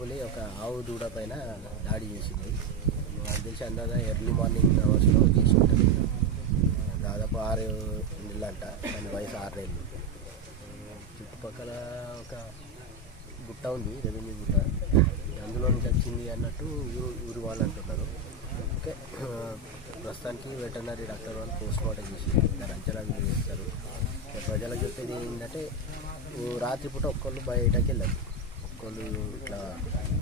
పులి ఒక ఆవు దూడ పైన దాడి చేసింది. నాకు తెలిసి అందాజ ఎర్లీ మార్నింగ్ అవర్స్లో తీసుకుంటుంది. దాదాపు 6 నెలలు అంట, దాని వయసు 6 నెలలు. చుట్టుపక్కల ఒక గుట్ట ఉంది, రెవెన్యూ గుట్ట, అందులో నుంచి వచ్చింది అన్నట్టు ఊరి వాళ్ళు అంటున్నారు. ఓకే, ప్రస్తుతానికి వెటర్నరీ డాక్టర్ వాళ్ళు పోస్ట్ మార్టం చేసి దాని అంచనాలు చేస్తారు. ప్రజలకు చెప్పేది ఏంటంటే, రాత్రిపూట ఒక్కళ్ళు బయటకు వెళ్ళారు, ఒక్కళ్ళు ఇట్లా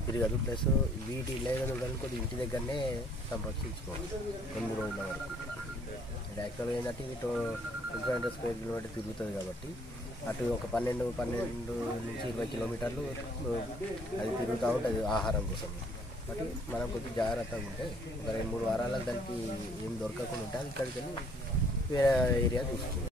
తిరగదు. ప్లస్ వీటి లేదని ఉండాలని కొద్దిగా ఇంటి దగ్గరనే సంరక్షించుకోవాలి కొన్ని రోజుల వరకు. యాక్చువల్గా ఏంటంటే ఇది 200 స్క్వేర్ కిలోమీటర్ తిరుగుతుంది కాబట్టి అటు ఒక 12 నుంచి 20 కిలోమీటర్లు అది తిరుగుతూ ఉంటుంది ఆహారం కోసం. కాబట్టి మనం కొద్దిగా జాగ్రత్తగా ఉంటే ఒక 2-3 వారాలకు దానికి ఏం దొరకకుండా ఉంటే అది ఇక్కడికి వెళ్ళి వేరే ఏరియా తీసుకుంటాం.